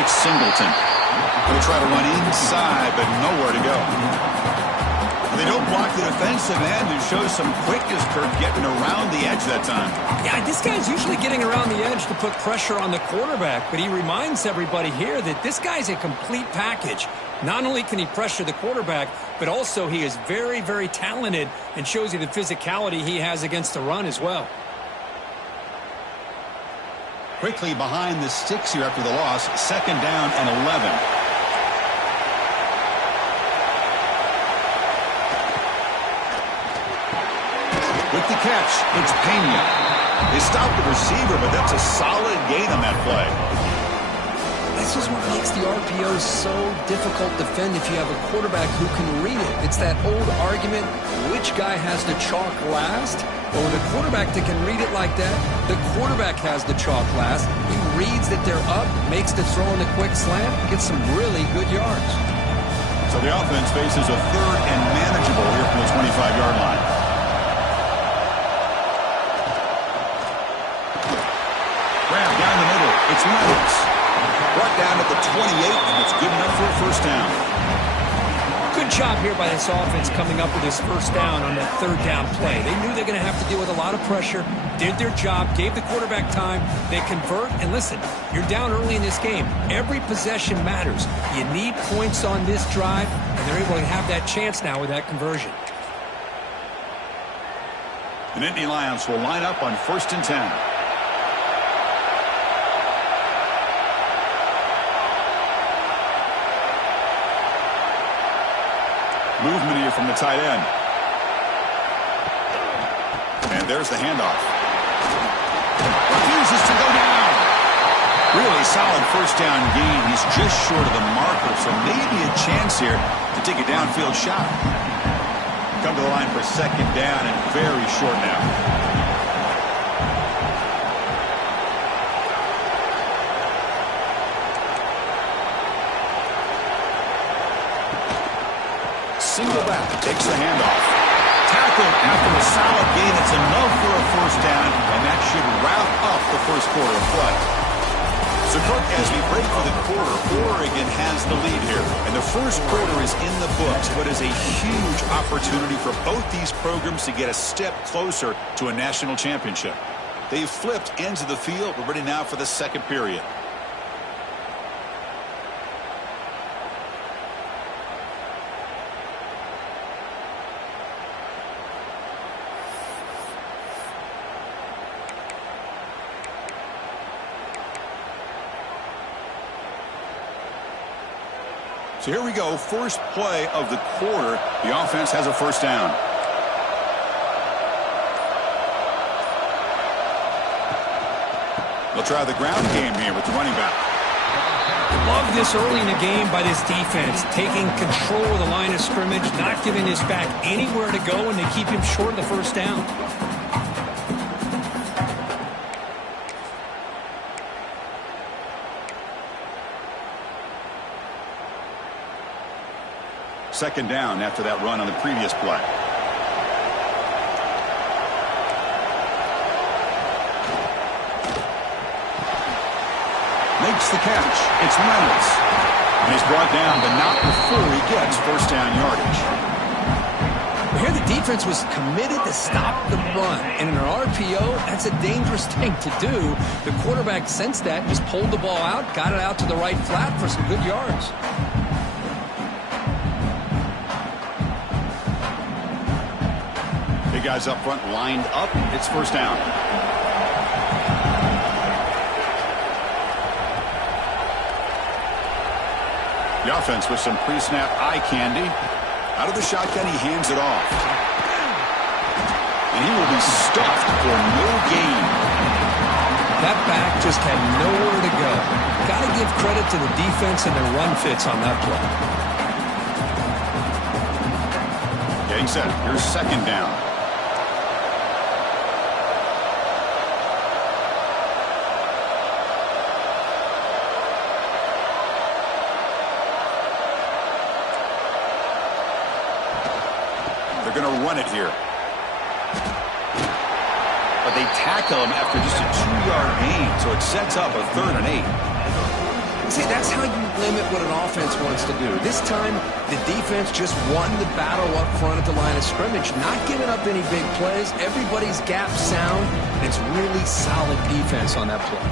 It's Singleton. He'll try to run inside, but nowhere to go. They don't block the defensive end and show some quickness for getting around the edge that time. Yeah, this guy's usually getting around the edge to put pressure on the quarterback, but he reminds everybody here that this guy's a complete package. Not only can he pressure the quarterback, but also he is very, very talented and shows you the physicality he has against the run as well. Quickly behind the sticks here after the loss, 2nd down and 11. With the catch, it's Pena. They stopped the receiver, but that's a solid gain on that play. This is what makes the RPOs so difficult to defend if you have a quarterback who can read it. It's that old argument, which guy has the chalk last? Well, with a quarterback that can read it like that, the quarterback has the chalk last. He reads that they're up, makes the throw in the quick slant, gets some really good yards. So the offense faces a 3rd and manageable here from the 25-yard line. Grab down the middle. It's Reynolds. Brought down at the 28, and it's good enough for a 1st down. Good job here by this offense coming up with this 1st down on that 3rd down play. They knew they're going to have to deal with a lot of pressure, did their job, gave the quarterback time. They convert, and listen, you're down early in this game. Every possession matters. You need points on this drive, and they're able to have that chance now with that conversion. The Nittany Lions will line up on 1st and 10. Movement here from the tight end. And there's the handoff. Refuses to go down. Really solid 1st down gain. He's just short of the marker, so maybe a chance here to take a downfield shot. Come to the line for 2nd down and very short now. Single back, takes the handoff. Tackled after a solid gain. It's enough for a 1st down, and that should wrap up the 1st quarter of play. So, Cook, as we break for the quarter, Oregon has the lead here. And the 1st quarter is in the books, but is a huge opportunity for both these programs to get a step closer to a national championship. They've flipped ends of the field. We're ready now for the 2nd period. So here we go, 1st play of the quarter. The offense has a 1st down. They'll try the ground game here with the running back. Love this early in the game by this defense, taking control of the line of scrimmage, not giving this back anywhere to go, and they keep him short of the 1st down. Second down after that run on the previous play. Makes the catch. It's Reynolds. And he's brought down, but not before he gets 1st down yardage. Here the defense was committed to stop the run. And in an RPO, that's a dangerous thing to do. The quarterback sensed that, just pulled the ball out, got it out to the right flat for some good yards. Guys up front lined up. It's 1st down. The offense with some pre-snap eye candy. Out of the shotgun, he hands it off. And he will be stuffed for no gain. That back just had nowhere to go. Got to give credit to the defense and their run fits on that play. Getting set. Here's 2nd down. They're going to run it here. But they tackle him after just a 2-yard gain, so it sets up a 3rd and 8. See, that's how you limit what an offense wants to do. This time, the defense just won the battle up front at the line of scrimmage, not giving up any big plays. Everybody's gap sound, and it's really solid defense on that play.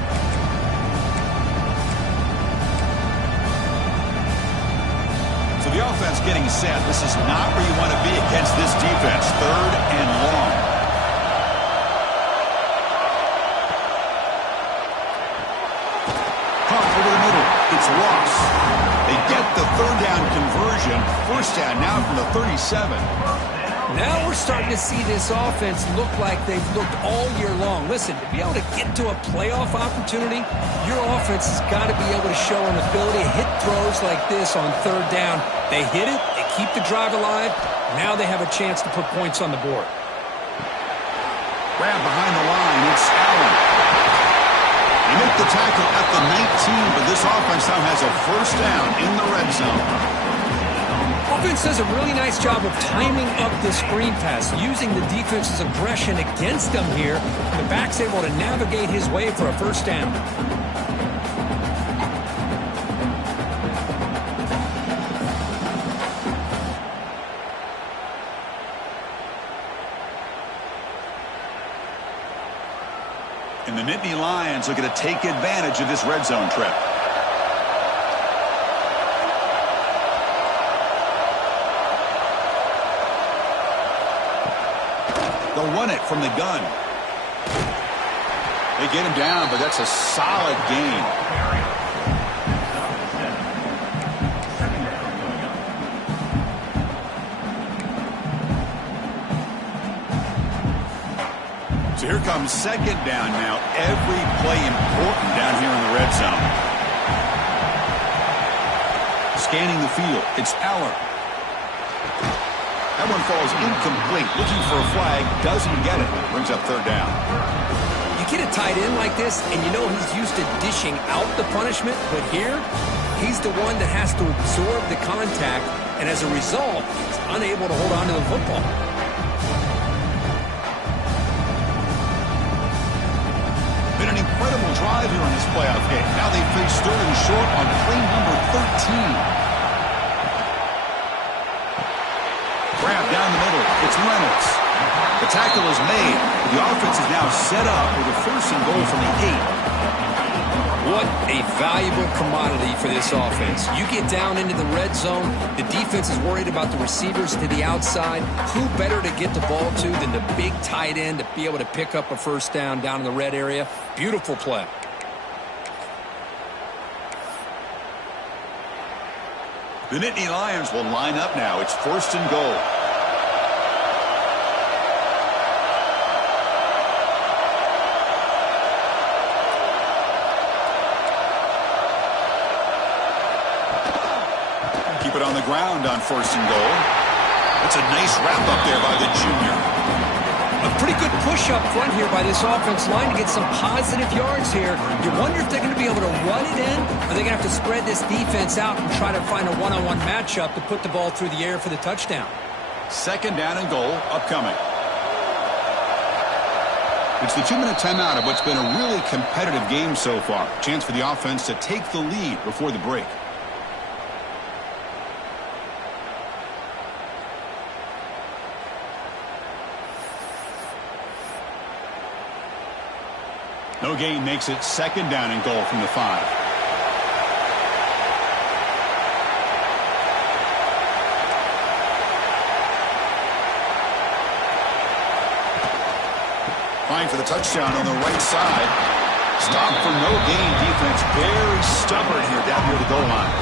So the offense getting set. This is not where you want to be against this defense. 3rd and long. It's Ross. They get the 3rd down conversion. 1st down now from the 37. Now we're starting to see this offense look like they've looked all year long. Listen, to be able to get to a playoff opportunity, your offense has got to be able to show an ability to hit throws like this on 3rd down. They hit it. They keep the drive alive. Now they have a chance to put points on the board. Grab behind the line. It's Allen. They make the tackle at the 19, but this offense now has a 1st down in the red zone. Offense does a really nice job of timing up the screen pass, using the defense's aggression against them here. The back's able to navigate his way for a 1st down. And the Nittany Lions are going to take advantage of this red zone trip. They'll run it from the gun. They get him down, but that's a solid gain. So here comes 2nd down now. Every play important down here in the red zone. Scanning the field. It's Aller. That one falls incomplete. Looking for a flag. Doesn't get it. Brings up 3rd down. You get a tight end like this, and you know he's used to dishing out the punishment, but here, he's the one that has to absorb the contact, and as a result, he's unable to hold on to the football. Been an incredible drive here on this playoff game. Now they face Sterling short on play number 13. Grab down the middle. It's Reynolds. The tackle is made. The offense is now set up with a 1st and goal from the 8. What a valuable commodity for this offense. You get down into the red zone, the defense is worried about the receivers to the outside. Who better to get the ball to than the big tight end to be able to pick up a 1st down in the red area? Beautiful play. The Nittany Lions will line up now. It's 1st and goal. Keep it on the ground on 1st and goal. That's a nice wrap up there by the junior. A pretty good push up front here by this offense line to get some positive yards here. You wonder if they're going to be able to run it in, or they're going to have to spread this defense out and try to find a one-on-one matchup to put the ball through the air for the touchdown. 2nd down and goal upcoming. It's the 2-minute timeout of what's been a really competitive game so far. Chance for the offense to take the lead before the break. No gain makes it 2nd down and goal from the 5. Fine for the touchdown on the right side. Stop for no gain. Defense very stubborn here down near the goal line.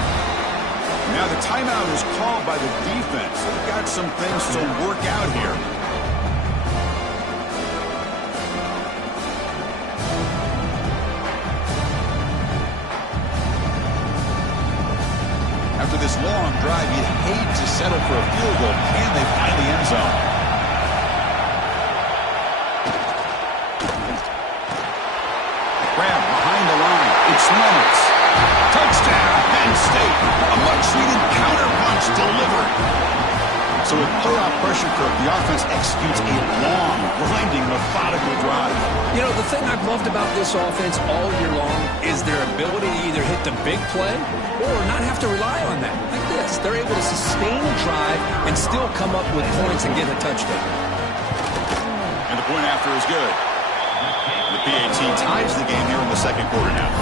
Now the timeout is called by the defense. They've got some things to work out here. After this long drive, you'd hate to settle for a field goal. Can they find the end zone? Grab behind the line. It's Reynolds. Touchdown, Penn State. A much-needed counter punch delivered. So with playoff pressure curve, the offense executes a long, grinding, methodical drive. You know, the thing I've loved about this offense all year long is their ability to either hit the big play or not have to rely on that. Like this, they're able to sustain a drive and still come up with points and get a touchdown. And the point after is good. The PAT ties the game here in the second quarter now.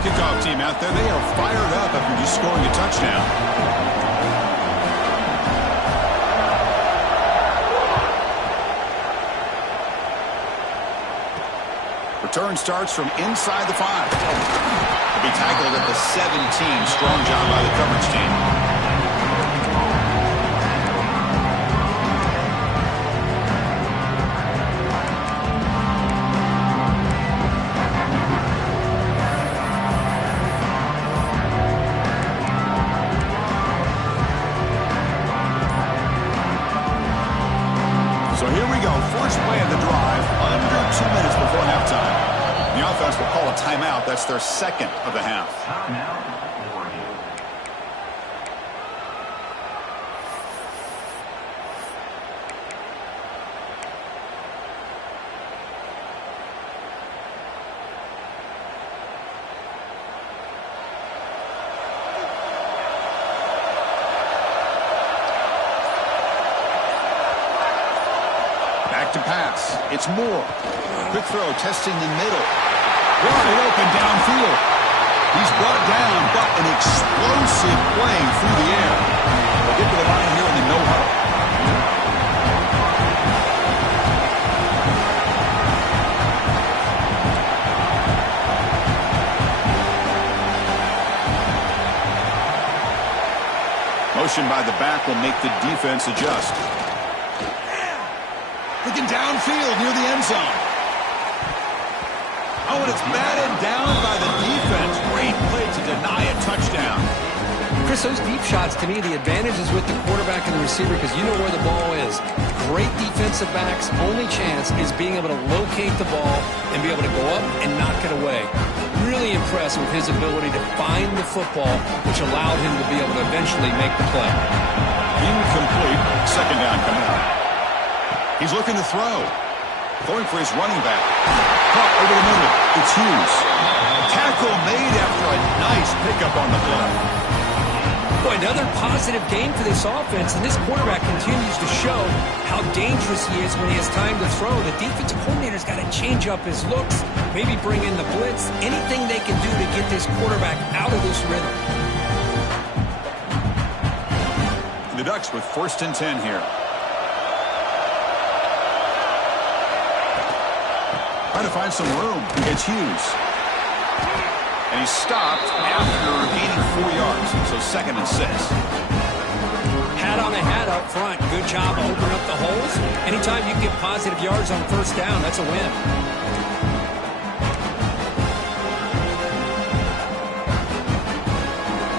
Kickoff team out there, they are fired up after just scoring a touchdown. Return starts from inside the 5. He'll be tackled at the 17. Strong job by the coverage team. So here we go. First play of the drive. Under 2 minutes before halftime. The offense will call a timeout. That's their second of the half. Back to pass. It's Moore. Quick throw, testing the middle. Wide open downfield. He's brought down, but an explosive play through the air. We'll get to the line here in the no huddle. Motion by the back will make the defense adjust. Looking downfield near the end zone. Oh, and it's batted down by the defense. Great play to deny a touchdown. Chris, those deep shots, to me, the advantage is with the quarterback and the receiver because you know where the ball is. Great defensive backs' only chance is being able to locate the ball and be able to go up and knock it away. Really impressed with his ability to find the football, which allowed him to be able to eventually make the play. Incomplete. Second down coming up. He's looking to throw. Going for his running back. Caught over the middle. It's Hughes. Tackle made after a nice pickup on the play. Boy, another positive game for this offense, and this quarterback continues to show how dangerous he is when he has time to throw. The defensive coordinator's got to change up his looks, maybe bring in the blitz, anything they can do to get this quarterback out of this rhythm. The Ducks with 1st and 10 here. Trying to find some room. It's Hughes. And he's stopped after gaining 4 yards. So 2nd and 6. Hat on a hat up front. Good job opening up the holes. Anytime you get positive yards on 1st down, that's a win.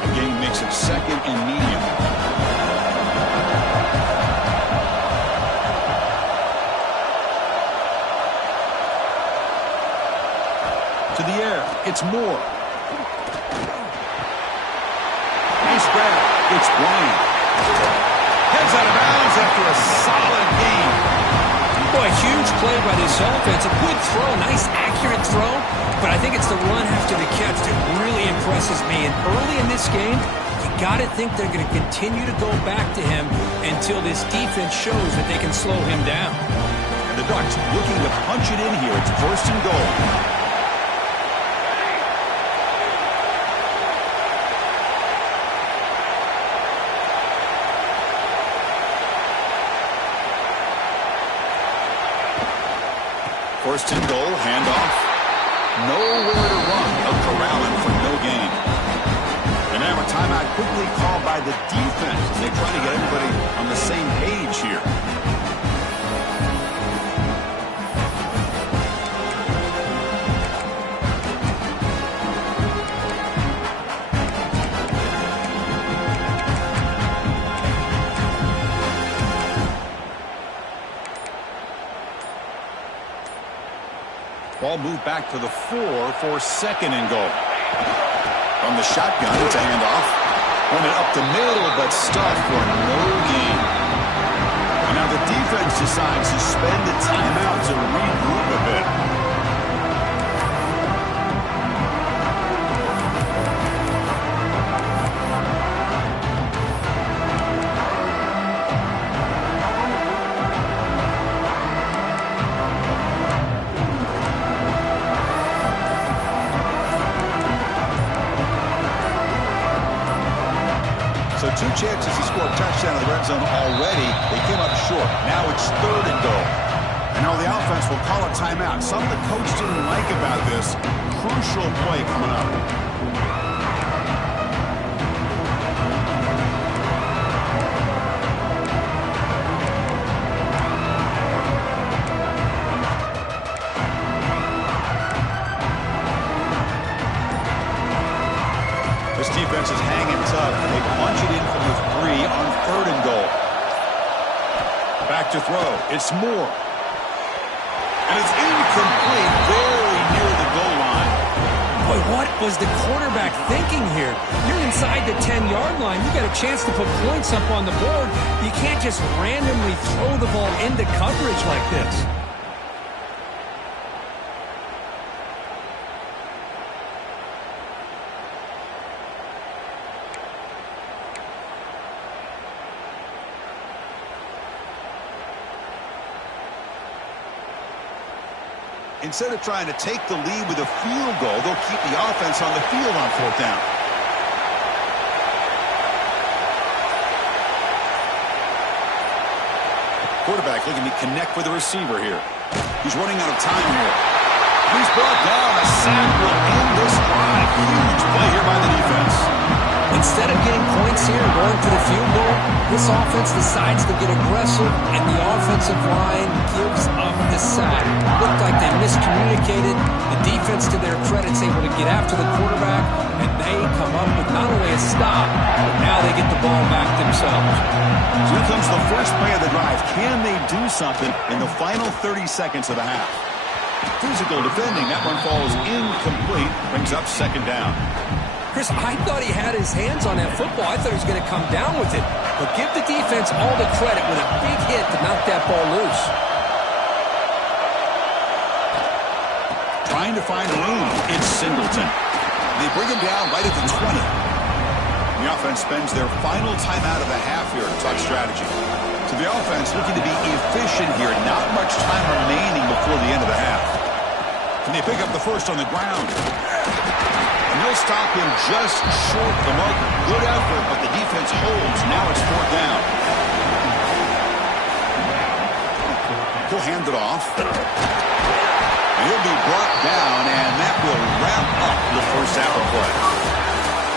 A gain makes it 2nd and medium. To the air. It's Moore. Nice grab. It's Bryant. Heads out of bounds after a solid game. Boy, huge play by this offense. A good throw. Nice, accurate throw. But I think it's the run after the catch that really impresses me. And early in this game, you got to think they're going to continue to go back to him until this defense shows that they can slow him down. And the Ducks looking to punch it in here. It's 1st and goal. First and goal, handoff. Nowhere to run. They'll corral him for no gain. And now a timeout quickly called by the defense as they try to get everybody on the same page here. Ball moved back to the 4 for 2nd and goal. From the shotgun, it's a handoff. Went it up the middle, but stuffed for no gain. And now the defense Refs decide to suspend the timeout to regroup a bit. So 2 chances to score a touchdown in the red zone already. They came up short. Now it's 3rd and goal. And now the offense will call a timeout. Something the coach didn't like about this. Crucial play coming up. This defense is hanging tough, and they punch it in from the 3 on 3rd and goal. Back to throw. It's Moore. And it's incomplete, very near the goal line. Boy, what was the quarterback thinking here? You're inside the 10-yard line. You got a chance to put points up on the board. You can't just randomly throw the ball into coverage like this. Instead of trying to take the lead with a field goal, they'll keep the offense on the field on 4th down. Quarterback looking to connect with the receiver here. He's running out of time here. He's brought down. A sack will end this drive. Huge play here by the defense. Instead of getting points here and going for the field goal, this offense decides to get aggressive, and the offensive line gives up the sack. Looked like they miscommunicated. The defense, to their credit, is able to get after the quarterback, and they come up with not only a stop, but now they get the ball back themselves. So here comes the first play of the drive. Can they do something in the final 30 seconds of the half? Physical defending. That one falls incomplete. Brings up 2nd down. Chris, I thought he had his hands on that football. I thought he was going to come down with it. But give the defense all the credit with a big hit to knock that ball loose. Trying to find room. It's Singleton. They bring him down right at the 20. The offense spends their final timeout of the half here to talk strategy. So the offense looking to be efficient here. Not much time remaining before the end of the half. Can they pick up the first on the ground? And they'll stop him just short of the mark. Good effort, but the defense holds. Now it's 4th down. He'll hand it off. And he'll be brought down, and that will wrap up the first half of play.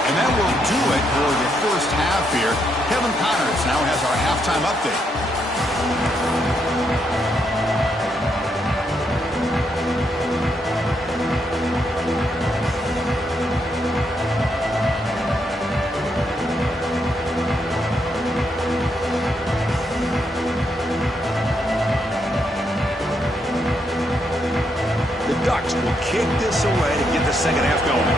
And that will do it for the first half here. Kevin Connors now has our halftime update. The Ducks will kick this away to get the second half going.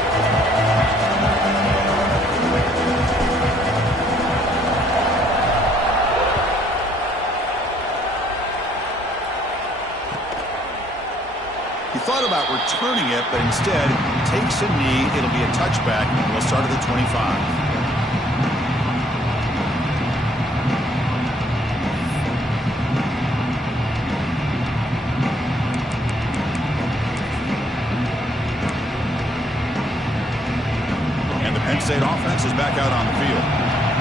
He thought about returning it, but instead takes a knee. It'll be a touchback. We'll start at the 25. Penn State offense is back out on the field.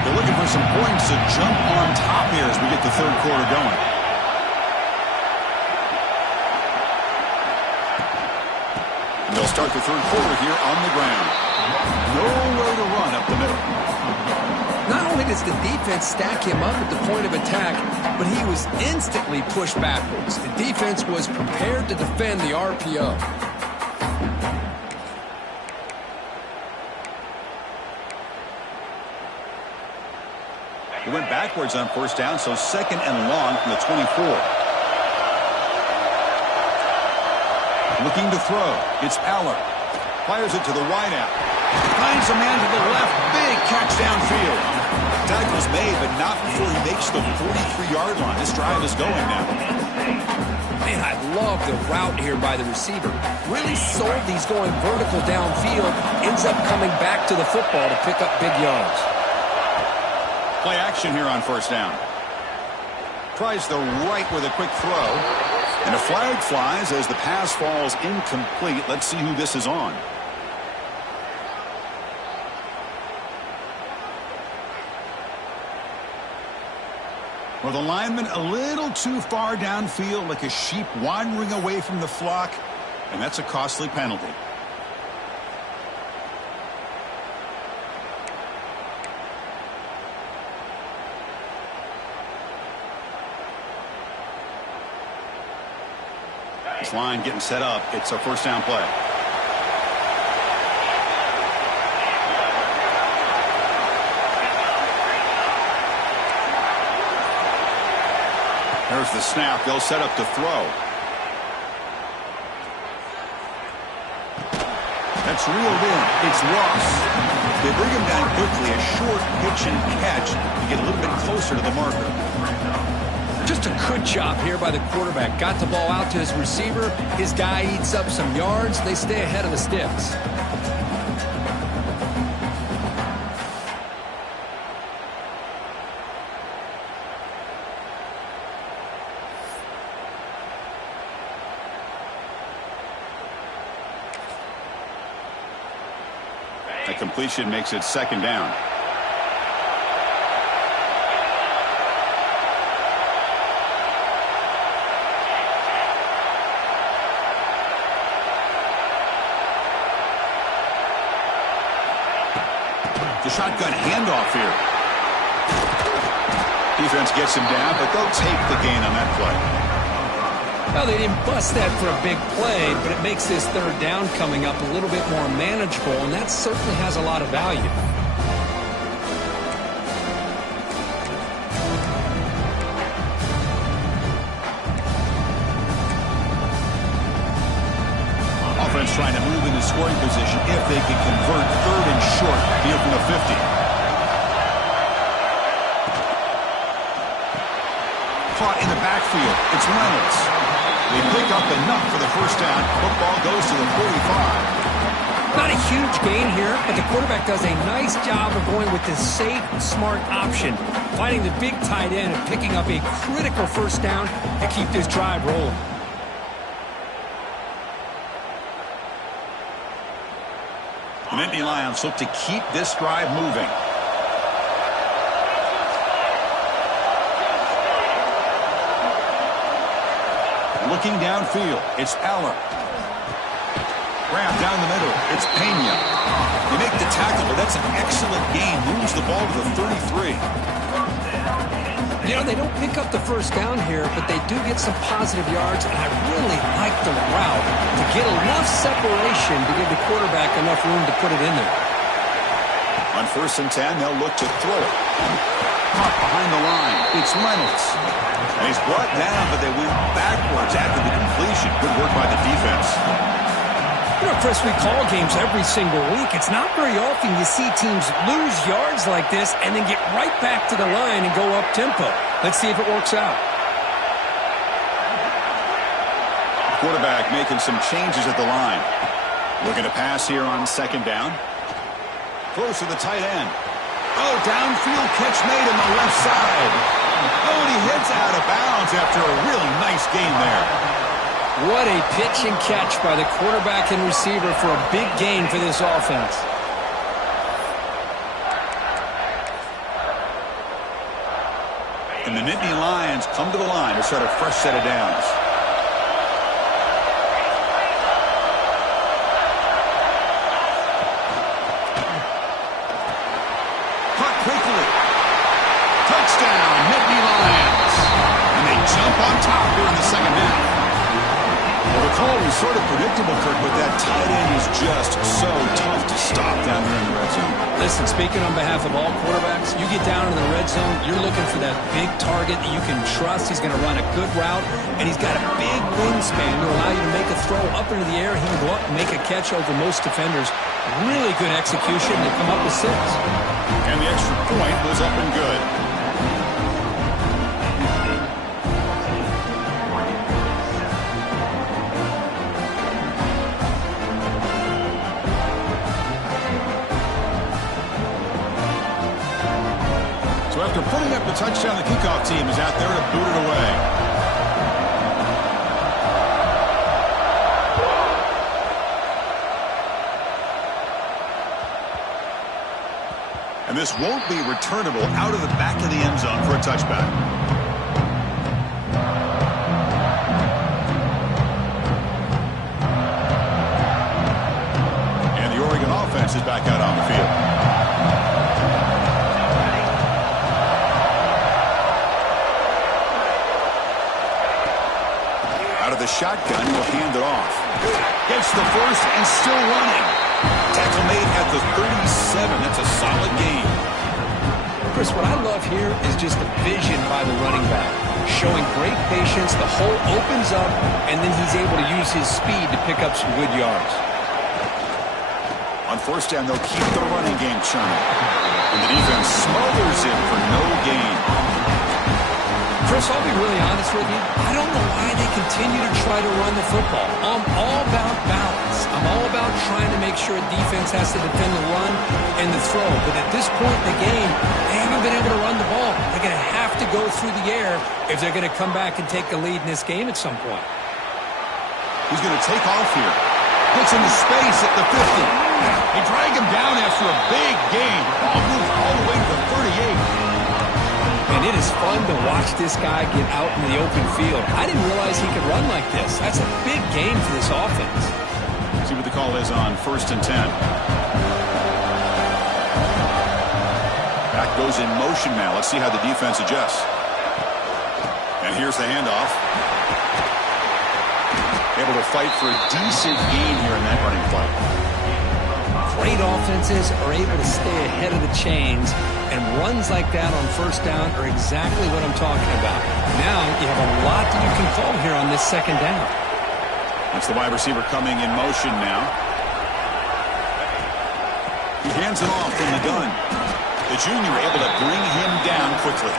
They're looking for some points to jump on top here as we get the 3rd quarter going. And they'll start the 3rd quarter here on the ground. Nowhere to run up the middle. Not only does the defense stack him up at the point of attack, but he was instantly pushed backwards. The defense was prepared to defend the RPO. He went backwards on 1st down, so 2nd and long from the 24. Looking to throw. It's Aller. Fires it to the wideout. Finds a man to the left. Big catch downfield. Tackle's made, but not before he makes the 43-yard line. This drive is going now. Man, I love the route here by the receiver. Really sold these going vertical downfield. Ends up coming back to the football to pick up big yards. Play action here on first down. Tries the right with a quick throw. And a flag flies as the pass falls incomplete. Let's see who this is on. Well, the lineman a little too far downfield, like a sheep wandering away from the flock, and that's a costly penalty. This line getting set up. It's a first down play. There's the snap. They'll set up to throw. That's reeled in. It's Ross. They bring him down quickly. A short pitch and catch to get a little bit closer to the marker. Just a good job here by the quarterback. Got the ball out to his receiver. His guy eats up some yards. They stay ahead of the sticks. That completion makes it second down. The shotgun handoff here. Defense gets him down, but they'll take the gain on that play. Well, they didn't bust that for a big play, but it makes this third down coming up a little bit more manageable, and that certainly has a lot of value. Offense trying to move into scoring position if they can convert third and short here from the 50. Caught in the backfield. It's Reynolds. They pick up enough for the first down. Football goes to the 45. Not a huge gain here, but the quarterback does a nice job of going with this safe, smart option, finding the big tight end and picking up a critical first down to keep this drive rolling. The Nittany Lions look to keep this drive moving. Looking downfield, it's Eller. Wrap down the middle, it's Pena. They make the tackle, but that's an excellent gain. Moves the ball to the 33. You know, they don't pick up the first down here, but they do get some positive yards, and I really like the route to get enough separation to give the quarterback enough room to put it in there. On 1st and 10, they'll look to throw it. Caught behind the line, it's Reynolds. And he's brought down, but they went backwards after the completion. Good work by the defense. You know, Chris, we call games every single week. It's not very often you see teams lose yards like this and then get right back to the line and go up tempo. Let's see if it works out. Quarterback making some changes at the line. Looking to pass here on second down. Close to the tight end. Oh, downfield catch made on the left side. Oh, and he heads out of bounds after a really nice game there. What a pitch and catch by the quarterback and receiver for a big gain for this offense. And the Nittany Lions come to the line to start a fresh set of downs. Caught quickly. Touchdown, Nittany Lions. And they jump on top here in the second half. Well, the call was sort of predictable, Kirk, but that tight end is just so tough to stop down there in the red zone. Listen, speaking on behalf of all quarterbacks, you get down in the red zone, you're looking for that big target that you can trust. He's going to run a good route, and he's got a big wingspan to allow you to make a throw up into the air. He can go up and make a catch over most defenders. Really good execution to come up with 6. And the extra point was up and good. So after putting up the touchdown, the kickoff team is out there to boot it away. And this won't be returnable out of the back of the end zone for a touchback. And the Oregon offense is back out on the field. Out of the shotgun, he'll hand it off. Gets the first and still running. Tackle made at the 37. That's a solid gain. Chris, what I love here is just the vision by the running back. Showing great patience, the hole opens up, and then he's able to use his speed to pick up some good yards. On first down, they'll keep the running game churning. And the defense smothers him for no gain. Chris, I'll be really honest with you. I don't know why they continue to try to run the football. I'm all about balance. I'm all about trying to make sure a defense has to defend the run and the throw. But at this point in the game, they haven't been able to run the ball. They're going to have to go through the air if they're going to come back and take the lead in this game at some point. He's going to take off here. Gets into space at the 50. They drag him down after a big gain. Ball moves all the way to the 38. And it is fun to watch this guy get out in the open field. I didn't realize he could run like this. That's a big game for this offense. See what the call is on 1st and 10. Back goes in motion now. Let's see how the defense adjusts. And here's the handoff. Able to fight for a decent gain here in that running play. Great offenses are able to stay ahead of the chains, and runs like that on first down are exactly what I'm talking about. Now you have a lot that you can call here on this second down. That's the wide receiver coming in motion now. He hands it off from the gun. The junior able to bring him down quickly.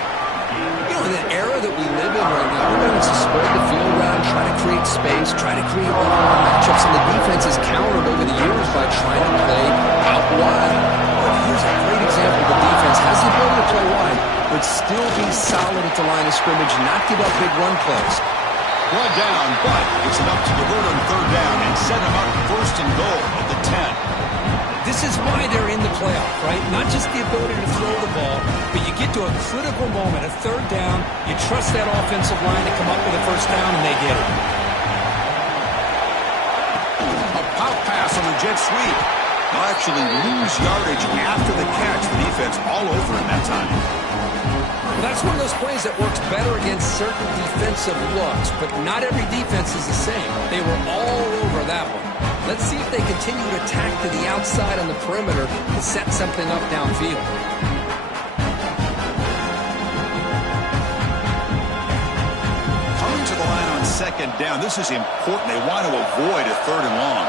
You know, in the era that we live in right now, everybody wants to spread the field around, try to create space, try to create one-on-one matchups, and the defense has countered over the years by trying to play out wide. But here's a great example of the defense has the ability to play wide, but still be solid at the line of scrimmage, not give up big run plays. One down, but it's enough to convert on 3rd down and set him up 1st and goal at the 10. This is why they're in the playoff, right? Not just the ability to throw the ball, but you get to a critical moment, a 3rd down, you trust that offensive line to come up with a 1st down, and they get it. A pop pass on the jet sweep. They'll actually lose yardage after the catch. The defense all over in that time. Well, that's one of those plays that works better against certain defensive looks, but not every defense is the same. They were all over that one. Let's see if they continue to attack to the outside on the perimeter to set something up downfield. Coming to the line on 2nd down. This is important. They want to avoid a 3rd and long.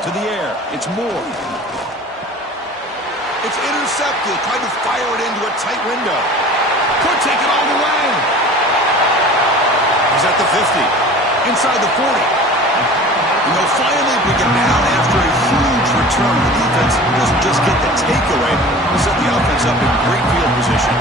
To the air. It's Moore. It's intercepted. Tried to fire it into a tight window. Could take it all the way. He's at the 50. Inside the 40. And they'll finally bring him down after a huge return. The defense doesn't just get the takeaway. They set the offense up in great field position.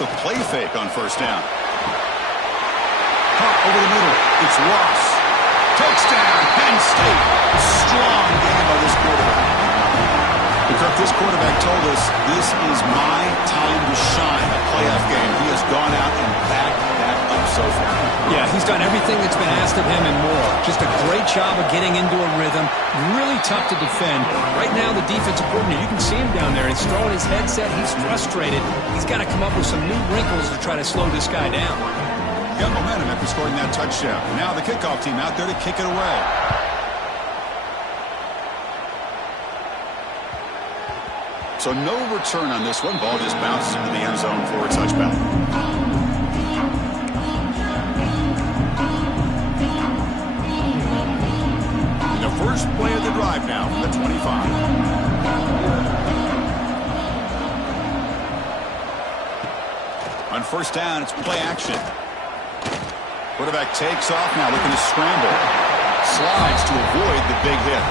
The play fake on 1st down. Caught over the middle. It's Ross. Touchdown, Penn State. Strong game by this quarterback. Kirk, this quarterback told us this is my time to shine. A playoff game. He has gone out and backed that up so far. Yeah, he's done done everything that's been asked of him and more. Just a great job of getting into a rhythm. Really tough to defend. Right now, the defensive coordinator, you can see him down there. He's throwing his headset. He's frustrated. He's got to come up with some new wrinkles to try to slow this guy down. Got momentum after scoring that touchdown. Now the kickoff team out there to kick it away. So no return on this one. Ball just bounces into the end zone for a touchback. The first play of the drive now from the 25. On first down, it's play action. Quarterback takes off now, looking to scramble. Slides to avoid the big hit.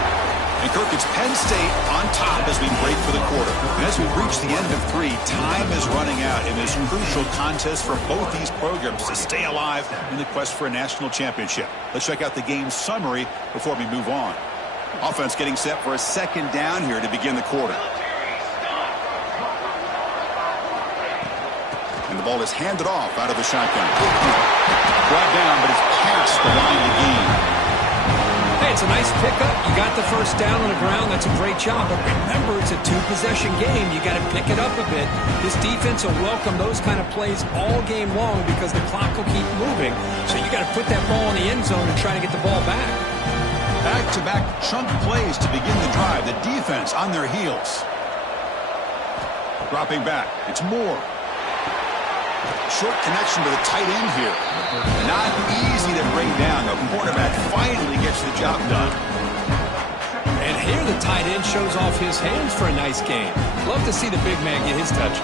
And Kirk, it's Penn State on top as we break for the quarter. And as we reach the end of 3, time is running out in this crucial contest for both these programs to stay alive in the quest for a national championship. Let's check out the game summary before we move on. Offense getting set for a second down here to begin the quarter. And the ball is handed off out of the shotgun. Brought down, but it's past the line to gain. Hey, it's a nice pickup. You got the first down on the ground. That's a great job. But remember, it's a 2-possession game. You got to pick it up a bit. This defense will welcome those kind of plays all game long because the clock will keep moving. So you got to put that ball in the end zone and try to get the ball back. Back-to-back chunk plays to begin the drive. The defense on their heels. Dropping back. It's Moore. Short connection to the tight end here. Not easy to bring down. The quarterback finally gets the job done. And here the tight end shows off his hands for a nice game. Love to see the big man get his touches.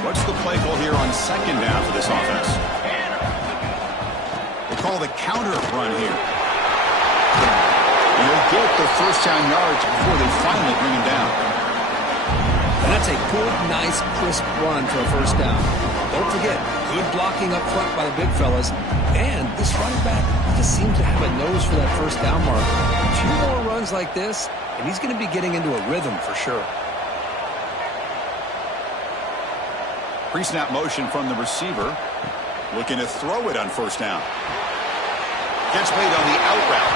What's the play call here on second down for this offense? We'll call the counter run here. And they'll get the first down yards before they finally bring him down. And that's a good, nice, crisp run for a first down. Don't forget, good blocking up front by the big fellas. And this running back just seems to have a nose for that first down marker. A few more runs like this, and he's going to be getting into a rhythm for sure. Pre-snap motion from the receiver. Looking to throw it on first down. Gets made on the out route.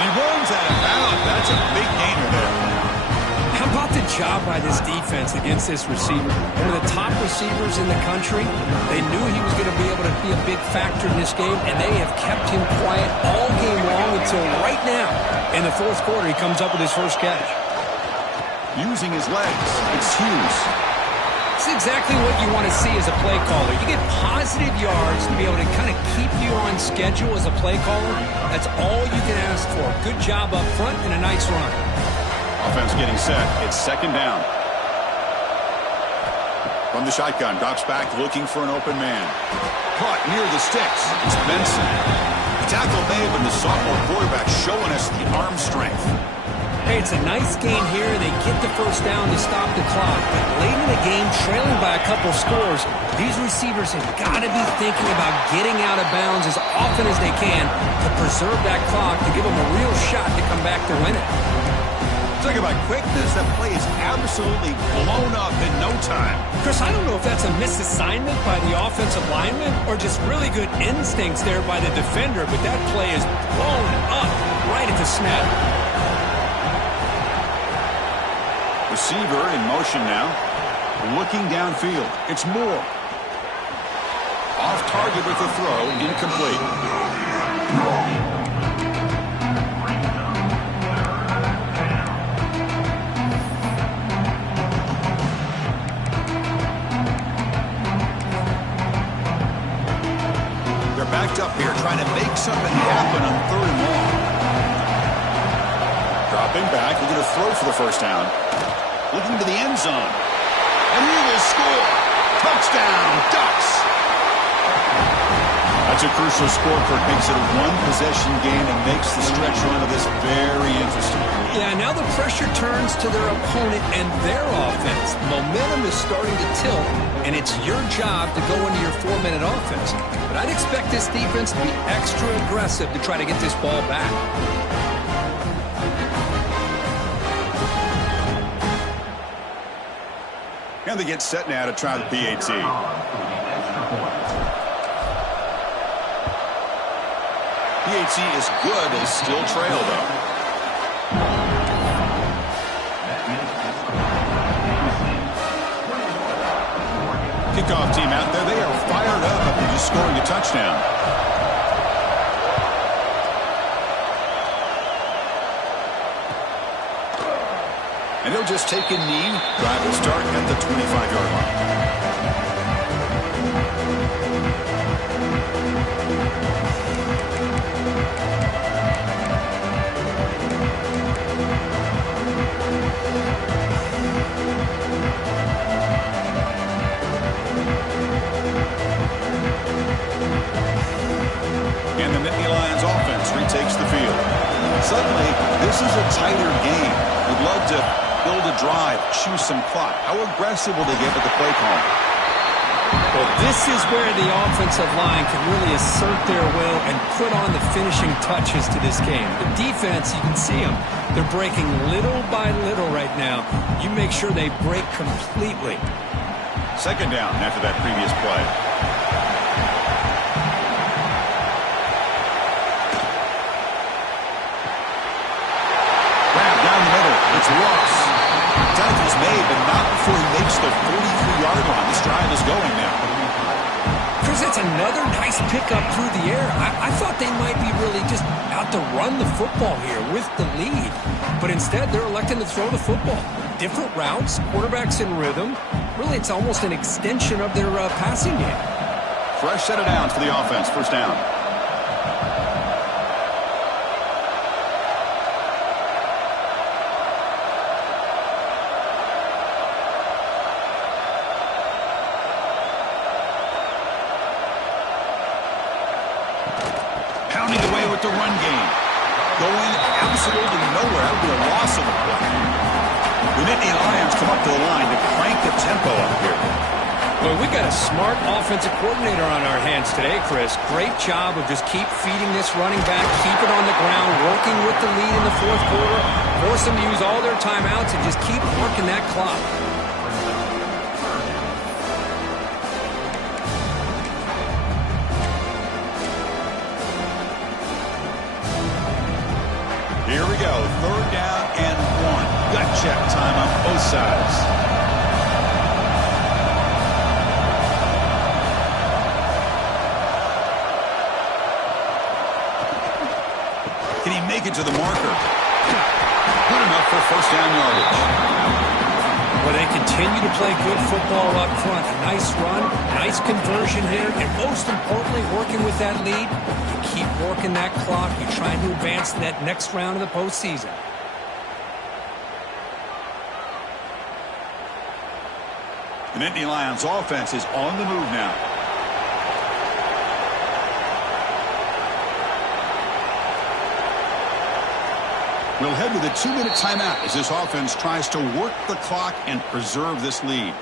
And he runs out of bounds. That's a big gainer there. How about the job by this defense against this receiver? One of the top receivers in the country. They knew he was going to be able to be a big factor in this game, and they have kept him quiet all game long until right now. In the fourth quarter, he comes up with his first catch. Using his legs, it's Hughes. It's exactly what you want to see as a play caller. You get positive yards to be able to kind of keep you on schedule as a play caller. That's all you can ask for. Good job up front and a nice run. Offense getting set. It's second down. From the shotgun, drops back looking for an open man. Caught near the sticks. It's Benson. The tackle made when the sophomore quarterback showing us the arm strength. Hey, it's a nice game here. They get the first down to stop the clock. But late in the game, trailing by a couple scores, these receivers have got to be thinking about getting out of bounds as often as they can to preserve that clock, to give them a real shot to come back to win it. Talk about quickness. That play is absolutely blown up in no time. Chris, I don't know if that's a misassignment by the offensive lineman or just really good instincts there by the defender, but that play is blown up right at the snap. Receiver in motion now. Looking downfield. It's Moore. Off target with the throw. Incomplete. Backed up here, trying to make something happen on third and long. Dropping back, looking to throw for the first down. Looking to the end zone. And he will score. Touchdown, Ducks. That's a crucial score, Kirk. Makes it a one-possession game and makes the stretch run of this very interesting. Yeah, now the pressure turns to their opponent and their offense. Momentum is starting to tilt, and it's your job to go into your 4-minute offense. But I'd expect this defense to be extra aggressive to try to get this ball back. And they get set now to try the PAT. PHC is good. They still trail, though. Kickoff team out there. They are fired up after just scoring a touchdown. And he'll just take a knee. Drive will start at the 25-yard line. And the Nittany Lions offense retakes the field. Suddenly, this is a tighter game. Would love to build a drive, choose some clock. How aggressive will they get with the play call? Well, this is where the offensive line can really assert their will and put on the finishing touches to this game. The defense, you can see them. They're breaking little by little right now. You make sure they break completely. Second down after that previous play. Grab down the middle. It's Ross. Tackle's made, but not before he makes the 43-yard line. This drive is going now. Chris, it's another nice pickup through the air. I thought they might be really just out to run the football here with the lead. But instead, they're electing to throw the football. Different routes, quarterbacks in rhythm. Really, it's almost an extension of their passing game. Fresh set of downs for the offense. First down. Pounding away with the run game. Going absolutely nowhere. That would be a loss of a play. The Nittany Lions come up to the line to crank the tempo up here. Well, we got a smart offensive coordinator on our hands today, Chris. Great job of just keep feeding this running back, keep it on the ground, working with the lead in the fourth quarter, force them to use all their timeouts, and just keep working that clock. Here we go. Third down and 1. Gut check time on both sides. Can he make it to the marker? Good enough for first down yardage. Well, they continue to play good football up front. A nice run, nice conversion here, and most importantly, working with that lead, you keep working that clock. You're trying to advance to that next round of the postseason. The Nittany Lions offense is on the move now. We'll head to the 2-minute timeout as this offense tries to work the clock and preserve this lead.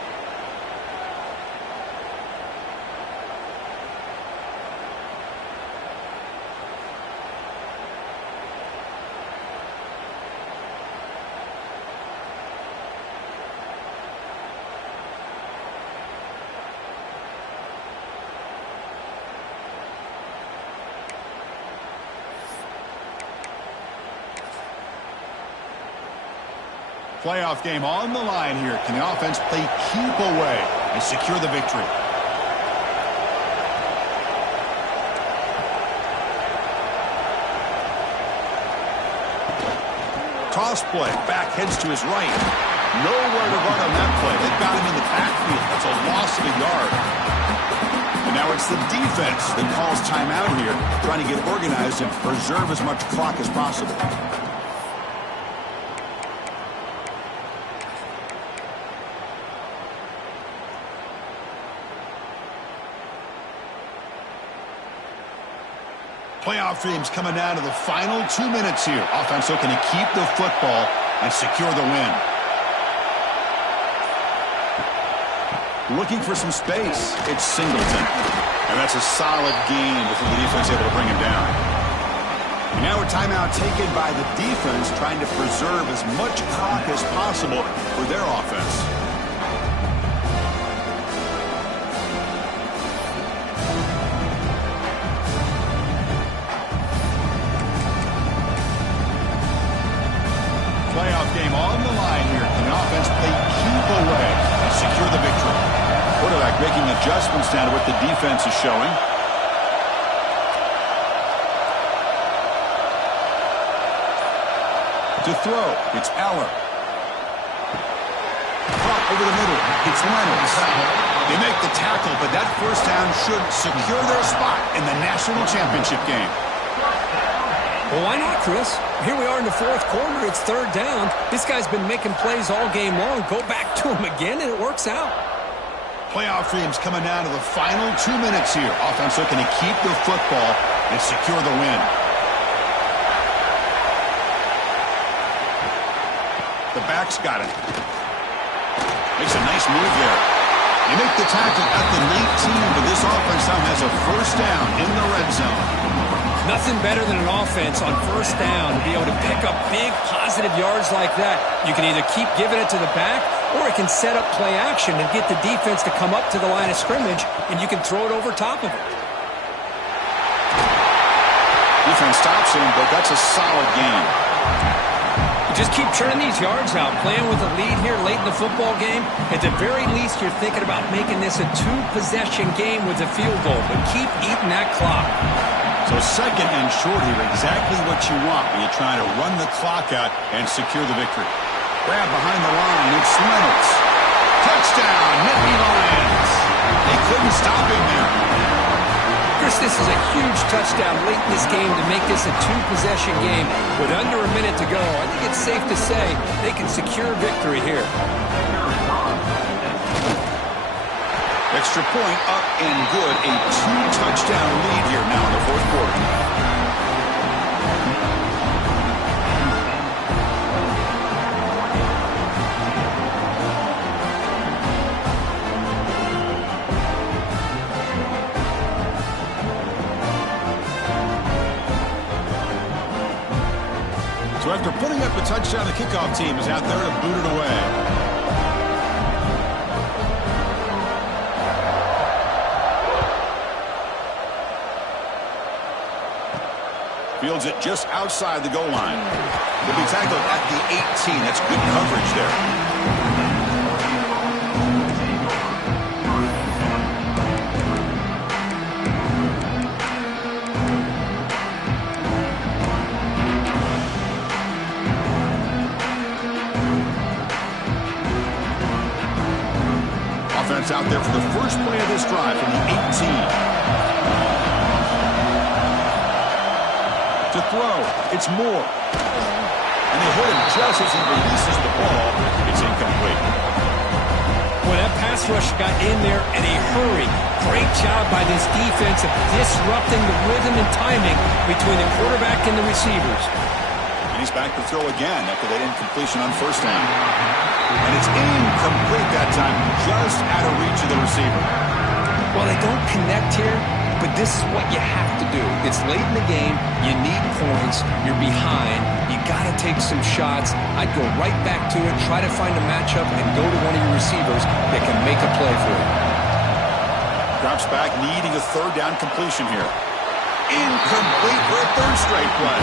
Playoff game on the line here. Can the offense play keep away and secure the victory? Toss play. Back heads to his right. Nowhere to run on that play. They've got him in the backfield. That's a loss of a yard. And now it's the defense that calls timeout here, trying to get organized and preserve as much clock as possible. Playoff dreams coming down to the final 2 minutes here. Offense looking to keep the football and secure the win. Looking for some space. It's Singleton. And that's a solid gain before the defense able to bring him down. And now a timeout taken by the defense, trying to preserve as much clock as possible for their offense. making adjustments now to what the defense is showing. To throw, it's Eller. Caught over the middle, it's Reynolds. They make the tackle, but that first down should secure their spot in the national championship game. Well, why not, Chris? Here we are in the fourth quarter. It's third down. This guy's been making plays all game long. Go back to him again, and it works out. Playoff dreams coming down to the final 2 minutes here. Offense looking to keep the football and secure the win. The back's got it. Makes a nice move there. They make the tackle at the 19, but this offense now has a first down in the red zone. Nothing better than an offense on first down to be able to pick up big positive yards like that. You can either keep giving it to the back, or it can set up play action and get the defense to come up to the line of scrimmage, and you can throw it over top of it. Defense stops him, but that's a solid game. Just keep churning these yards out, playing with a lead here late in the football game. At the very least, you're thinking about making this a two-possession game with a field goal, but keep eating that clock. So second and short here, exactly what you want when you're trying to run the clock out and secure the victory. Grab behind the line, it's Reynolds. Touchdown, Nittany Lions. They couldn't stop him there. Chris, this is a huge touchdown late in this game to make this a two-possession game with under a minute to go. I think it's safe to say they can secure victory here. Extra point up and good. A two-touchdown lead here now in the fourth quarter. So after putting up a touchdown, the kickoff team is out there to boot it away. Fields it just outside the goal line. He'll be tackled at the 18. That's good coverage there. Offense out there for the first play of this drive from the 18. To throw, it's Moore. And they hit him just as he releases the ball. It's incomplete. Well, that pass rush got in there in a hurry. Great job by this defense of disrupting the rhythm and timing between the quarterback and the receivers. And he's back to throw again after that incompletion on first down. And it's incomplete that time, just out of reach of the receiver. Well, they don't connect here, but this is what you have to do. It's late in the game. You need points. You're behind. You got to take some shots. I'd go right back to it, try to find a matchup, and go to one of your receivers that can make a play for you. Drops back, needing a third down completion here. Incomplete for a third straight play.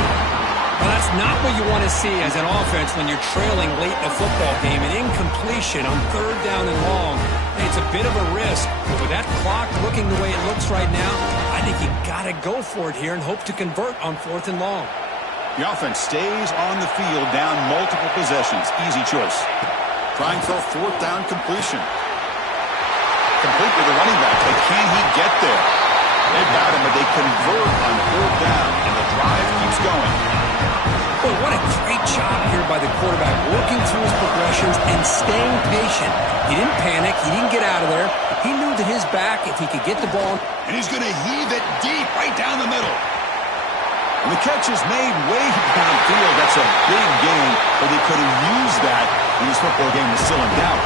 Well, that's not what you want to see as an offense when you're trailing late in a football game. An incompletion on third down and long. It's a bit of a risk, but with that clock looking the way it looks right now, I think you got to go for it here and hope to convert on fourth and long. The offense stays on the field down multiple possessions. Easy choice. Trying for a fourth down completion. Complete with the running back, but can he get there? They've got him, but they convert on fourth down, and the drive keeps going. Boy, what a great job here by the quarterback, working through his progressions and staying patient. He didn't panic. He didn't get out of there. He knew that his back, if he could get the ball. And he's going to heave it deep right down the middle. And the catch is made way downfield. That's a big gain, but they could have used that when this football game was still in doubt.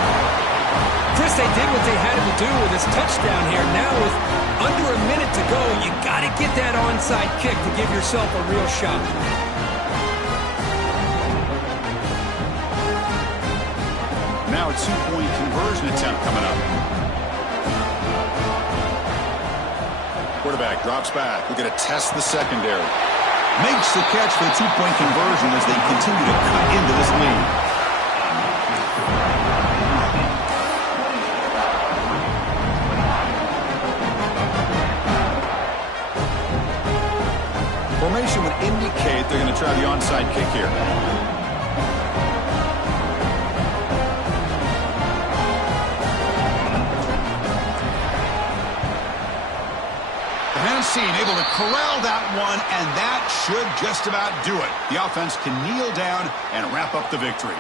Chris, they did what they had to do with this touchdown here. Now with under a minute to go, you got to get that onside kick to give yourself a real shot. Now a two-point conversion attempt coming up. Quarterback drops back. We're going to test the secondary. Makes the catch for the two-point conversion as they continue to cut into this lead. formation would indicate they're going to try the onside kick here. The hands seen, able to corral that one, and that should just about do it. The offense can kneel down and wrap up the victory.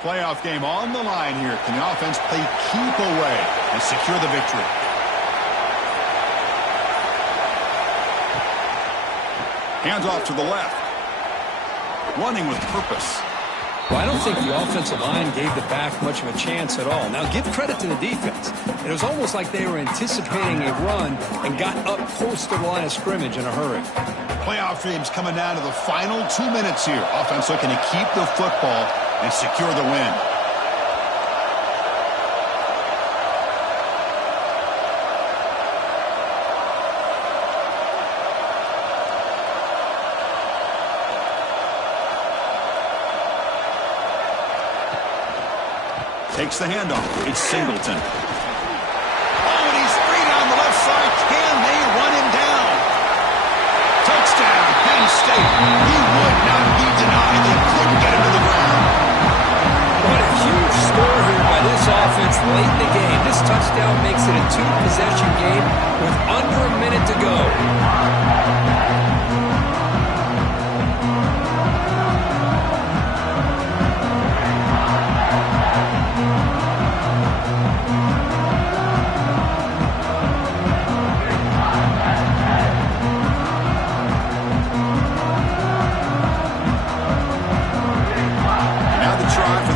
Playoff game on the line here. Can the offense play keep away and secure the victory? Hands off to the left. Running with purpose. Well, I don't think the offensive line gave the back much of a chance at all. Now, give credit to the defense. It was almost like they were anticipating a run and got up close to the line of scrimmage in a hurry. Playoff games coming down to the final 2 minutes here. Offense looking to keep the football and secure the win. Takes the handoff. It's Singleton. Oh, and he's free down the left side. Can they run him down? Touchdown, Penn State. He would not be denied. They couldn't get him to the ground. What a huge score here by this offense late in the game. This touchdown makes it a two-possession game with under a minute to go.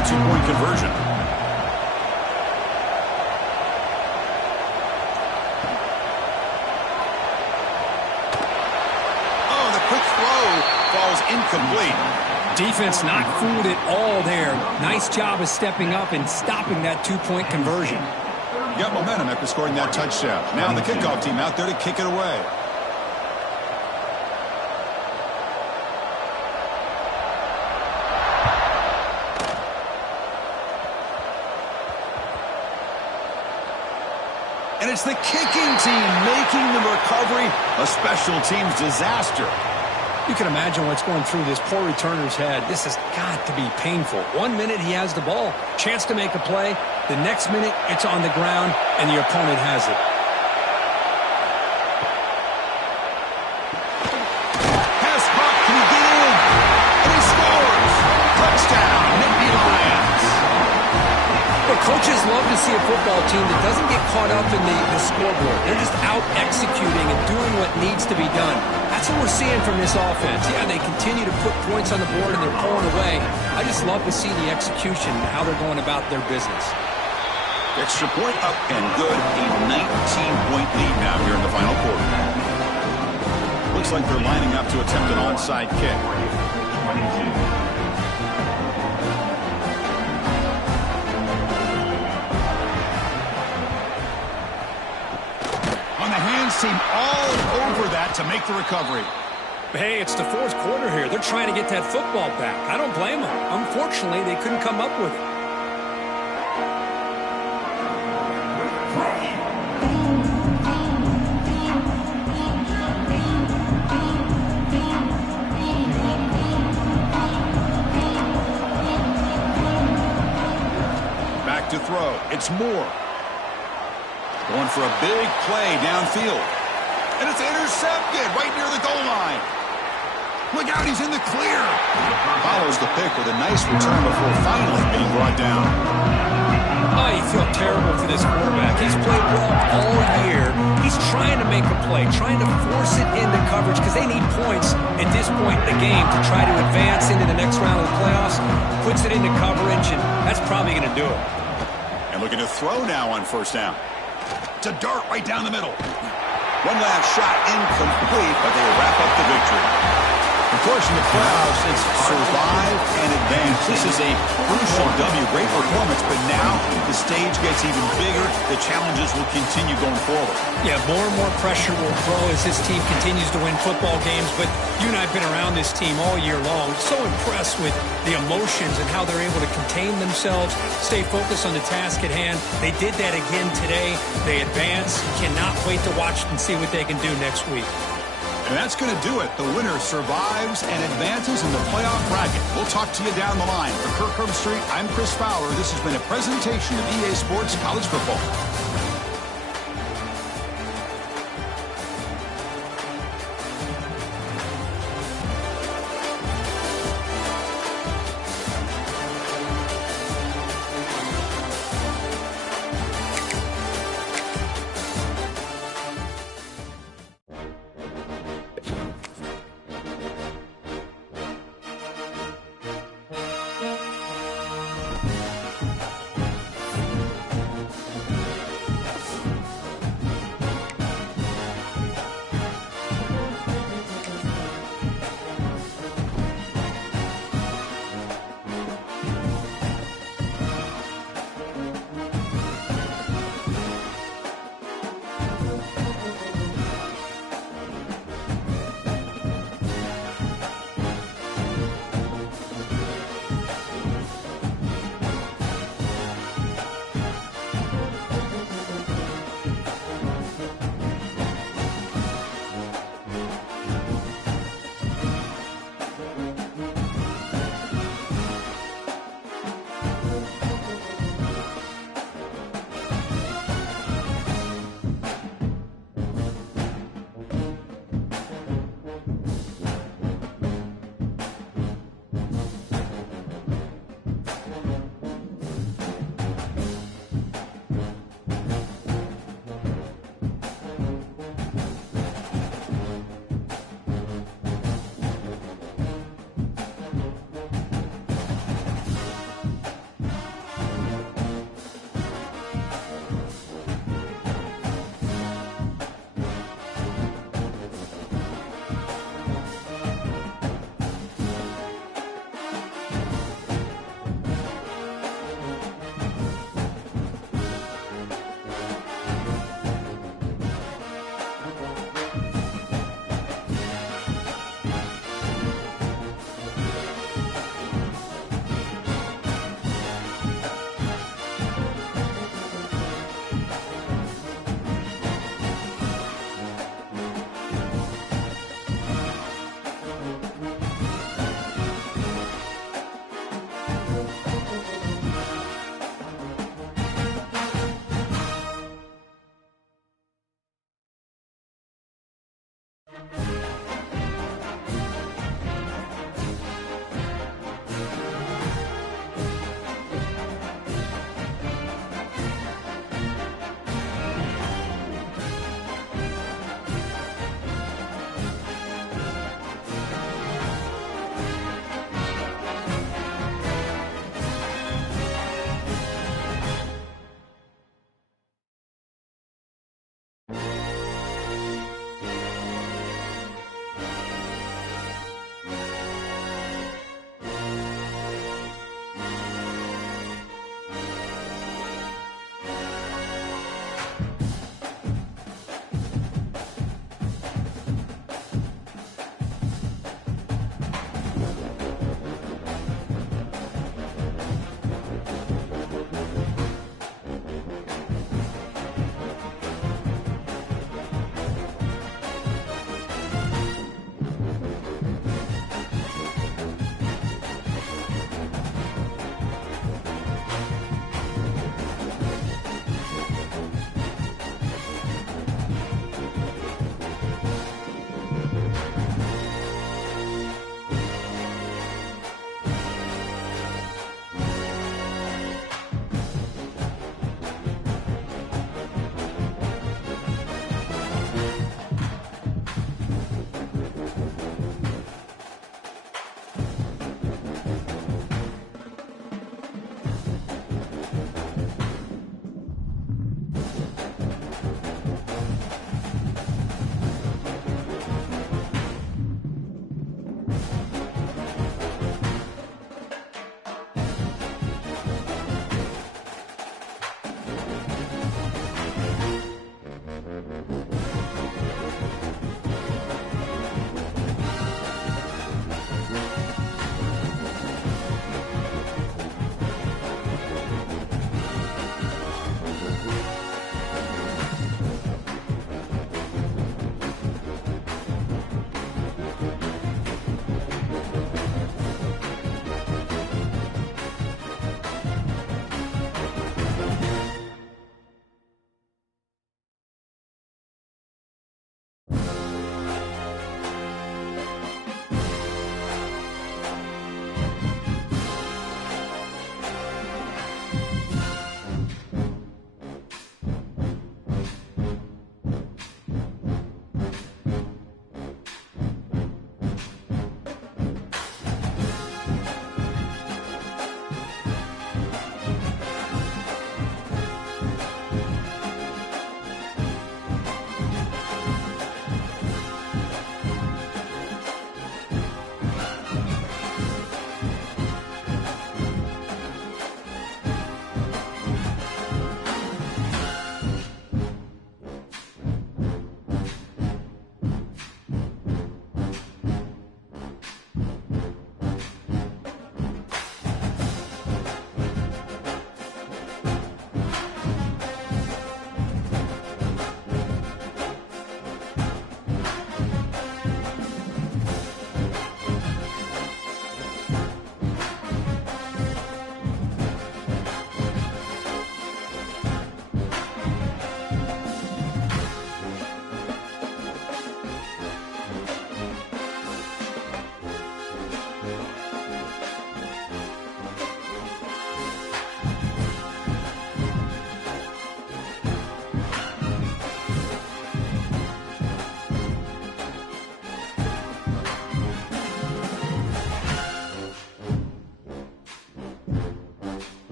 Two-point conversion. Oh, the quick throw falls incomplete. Defense not fooled at all there. Nice job of stepping up and stopping that two-point conversion. Got momentum after scoring that touchdown. Now the kickoff team out there to kick it away. And it's the kicking team making the recovery a special teams disaster. You can imagine what's going through this poor returner's head. This has got to be painful. 1 minute he has the ball, chance to make a play. The next minute it's on the ground and the opponent has it. Pass back, can he get in? And he scores! Touchdown, Nittany Lions. But coaches love to see a football team that doesn't get caught up in the scoreboard. They're just out executing and doing what needs to be done. That's what we're seeing from this offense. Yeah, they continue to put points on the board and they're pulling away. I just love to see the execution and how they're going about their business. Extra point up and good. A 19-point lead now here in the final quarter. Looks like they're lining up to attempt an onside kick. Team all over that to make the recovery. Hey, it's the fourth quarter here. They're trying to get that football back. I don't blame them. Unfortunately, they couldn't come up with it. Back to throw. It's Moore. Going for a big play downfield. And it's intercepted right near the goal line. Look out, he's in the clear. Follows the pick with a nice return before finally being brought down. Oh, you feel terrible for this quarterback. He's played well all year. He's trying to make a play, trying to force it into coverage because they need points at this point in the game to try to advance into the next round of the playoffs. Puts it into coverage, and that's probably going to do it. And looking to throw now on first down. It's a dart right down the middle. One last shot incomplete, but they wrap up the victory. Of course, in the playoffs, it's survive and advance. This is a crucial W. Great performance, but now the stage gets even bigger. The challenges will continue going forward. Yeah, more and more pressure will grow as this team continues to win football games. But you and I have been around this team all year long. So impressed with the emotions and how they're able to contain themselves, stay focused on the task at hand. They did that again today. They advance. Cannot wait to watch and see what they can do next week. And that's going to do it. The winner survives and advances in the playoff bracket. We'll talk to you down the line. For Kirk Street, I'm Chris Fowler. This has been a presentation of EA Sports College Football.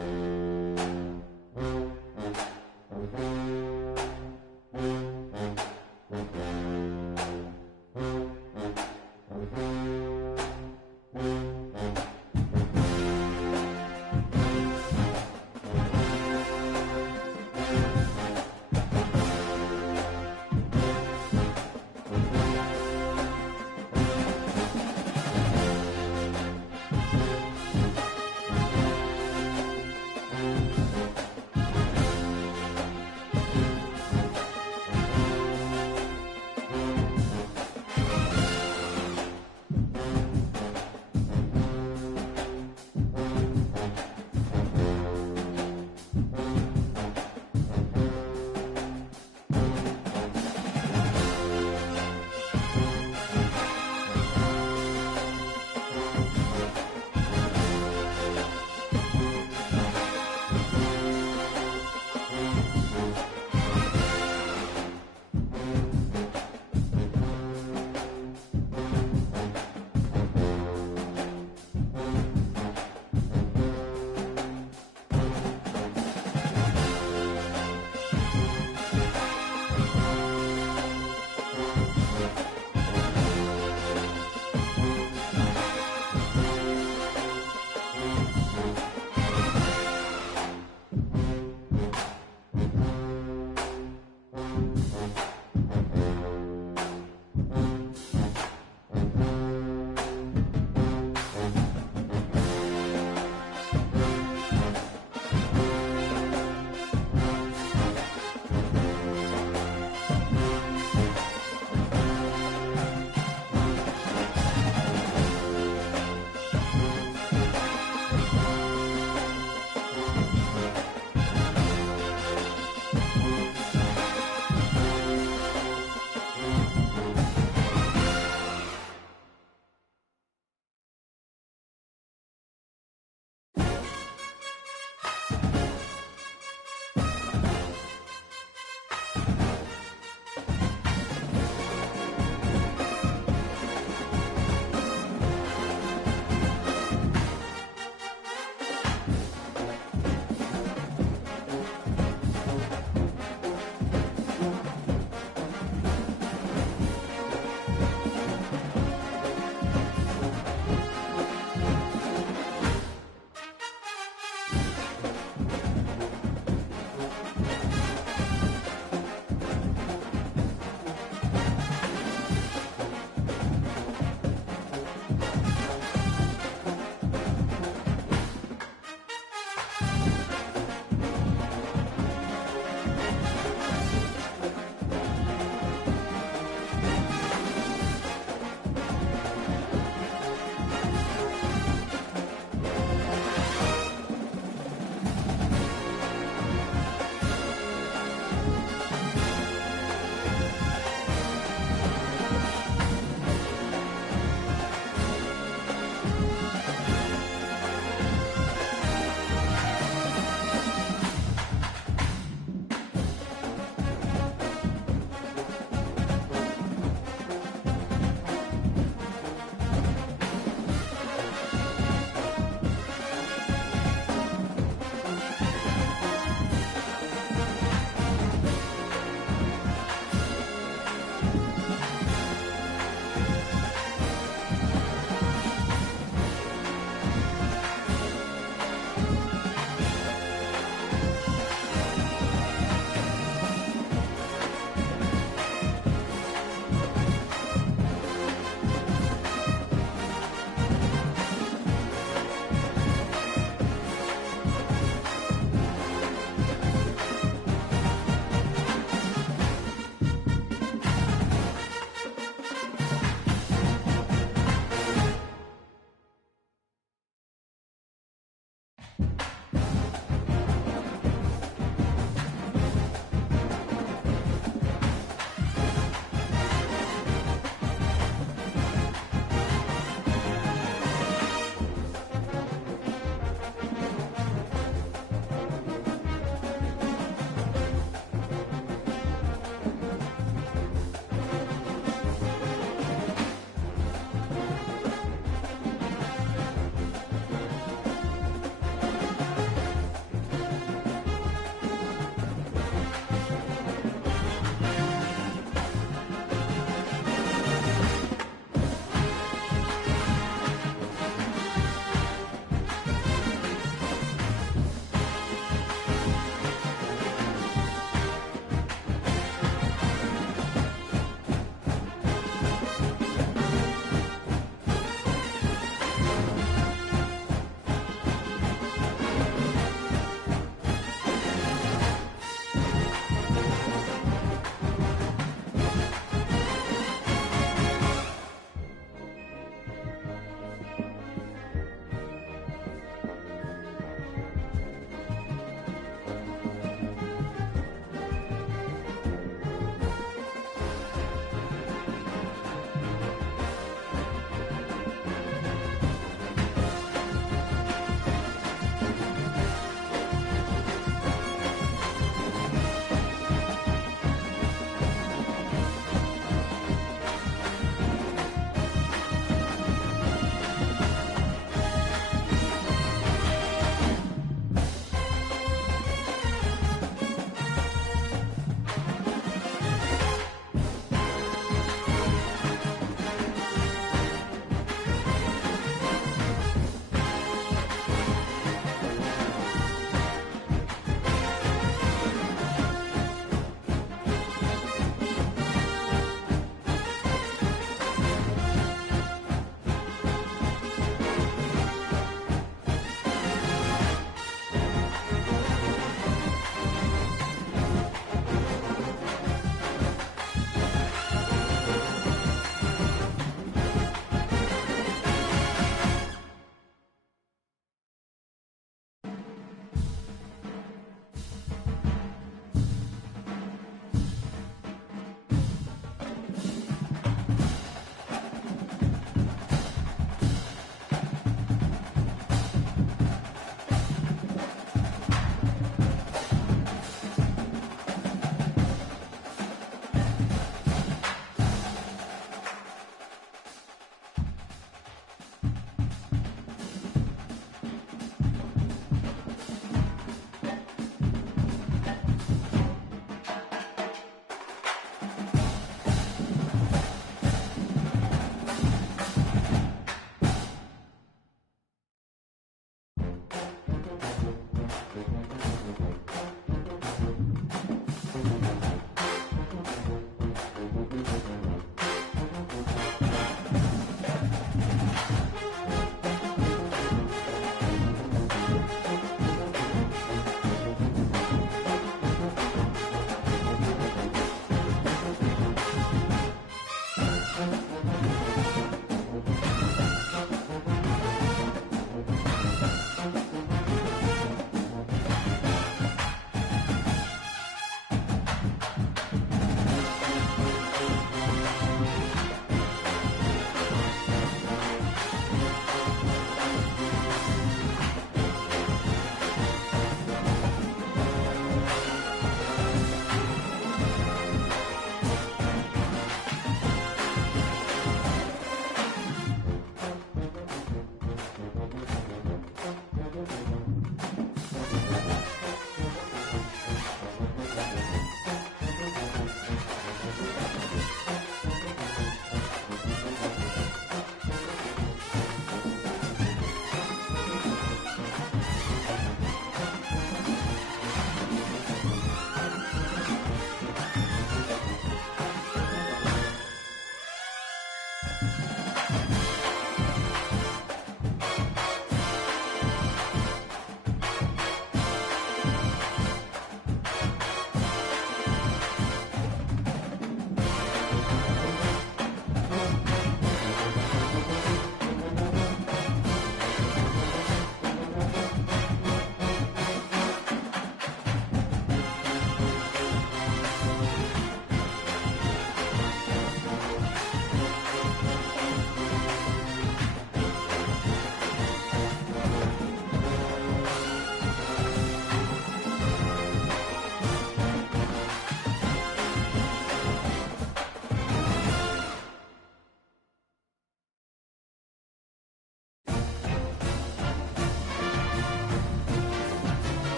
it.